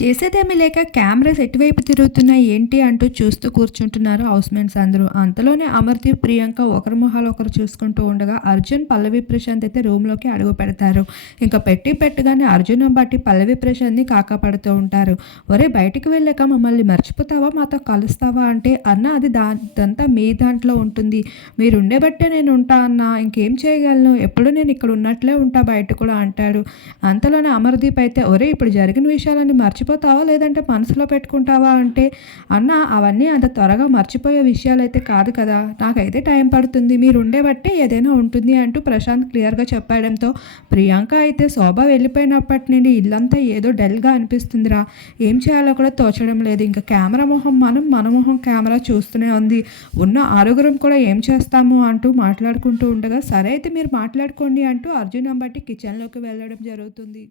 చేసేదేమీ లేక కెమెరాస్ ఎటువైపు తిరుగుతున్నాయి ఏంటి అంటూ చూస్తూ కూర్చుంటున్నారు హౌస్మేట్స్ అందరూ. అంతలోనే అమర్దీప్ ప్రియాంక ఒకరి మొహాలు ఒకరు చూసుకుంటూ ఉండగా అర్జున్ పల్లవి ప్రశాంత్ అయితే రూమ్లోకి అడుగు పెడతారు. ఇంకా పెట్టి పెట్టగానే అర్జున్ బట్టి పల్లవి ప్రశాంత్ని కాకాపడుతూ ఉంటారు. ఒరే బయటికి వెళ్ళాక మమ్మల్ని మర్చిపోతావా? మాతో కలుస్తావా అంటే అన్న అది దా ఇదంతా మీ దాంట్లో ఉంటుంది. మీరు ఉండేబట్టే నేను ఉంటా అన్న. ఇంకేం చేయగలను? ఎప్పుడు నేను ఇక్కడ ఉన్నట్లే ఉంటా బయట కూడా అంటాడు. అంతలోనే అమర్దీప్ అయితే ఒరే ఇప్పుడు జరిగిన విషయాలని మర్చి మర్చిపోతావా? లేదంటే మనసులో పెట్టుకుంటావా అంటే అన్న అవన్నీ అంత త్వరగా మర్చిపోయే విషయాలు అయితే కాదు కదా. నాకైతే టైం పడుతుంది. మీరు ఉండేబట్టే ఏదైనా ఉంటుంది అంటూ ప్రశాంత్ క్లియర్గా చెప్పడంతో ప్రియాంక అయితే శోభ వెళ్ళిపోయినప్పటి నుండి ఇల్లంతా ఏదో డల్గా అనిపిస్తుందిరా. ఏం చేయాలో కూడా తోచడం లేదు. ఇంకా కెమెరా మొహం మనం మన మొహం కెమెరా చూస్తూనే ఉంది. ఉన్న ఆరుగురం కూడా ఏం చేస్తాము అంటూ మాట్లాడుకుంటూ ఉండగా సరే అయితే మీరు మాట్లాడుకోండి అంటూ అర్జున్ అంబట్టి కిచెన్లోకి వెళ్ళడం జరుగుతుంది.